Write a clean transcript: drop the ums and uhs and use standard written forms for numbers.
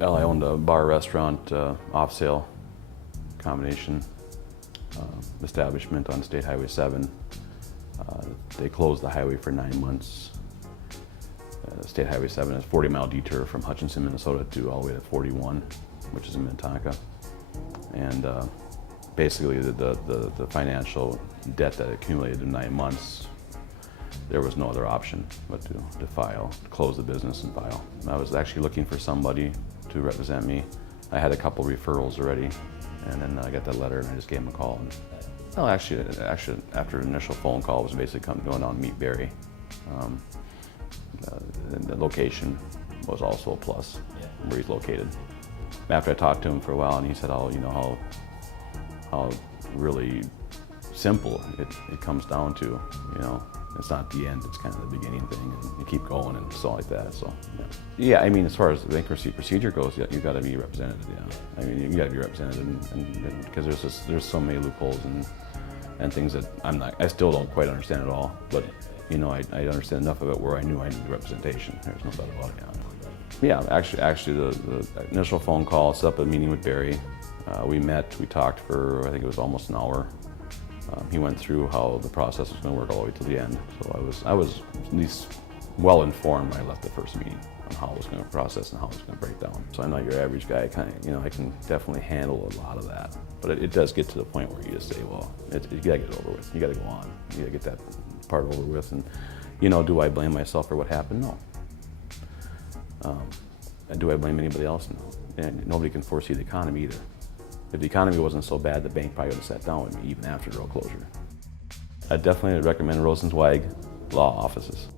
Well, I owned a bar restaurant off-sale combination establishment on State Highway 7. They closed the highway for 9 months. State Highway 7 is a 40-mile detour from Hutchinson, Minnesota to all the way to 41, which is in Minnetonka. And basically the financial debt that accumulated in 9 months, there was no other option but to close the business and file. I was actually looking for somebody to represent me. I had a couple referrals already, and then I got that letter and I just gave him a call. And, well, actually, after an initial phone call, it was basically going down to meet Barry. The location was also a plus, where he's located. After I talked to him for a while, and he said, how really simple it comes down to, it's not the end, it's kind of the beginning thing, and you keep going and so like that. So yeah, I mean, as far as the bankruptcy procedure goes, you've got to be represented. I mean, you got to be represented, and because there's so many loopholes and things that I still don't quite understand at all. But I understand enough of it where I knew I needed representation. There's no doubt about it. Yeah, actually, the initial phone call set up a meeting with Barry. We met, we talked for, I think it was almost an hour. He went through how the process was going to work all the way to the end. So I was at least well informed when I left the first meeting on how it was going to process and how it was going to break down. So I'm not your average guy. I can definitely handle a lot of that. But it does get to the point where you just say, well, you got to get it over with. You got to go on. You got to get that part over with. And do I blame myself for what happened? No. And do I blame anybody else? No. And nobody can foresee the economy either. If the economy wasn't so bad, the bank probably would have sat down with me even after the closure. I definitely recommend Rosenzweig Law Offices.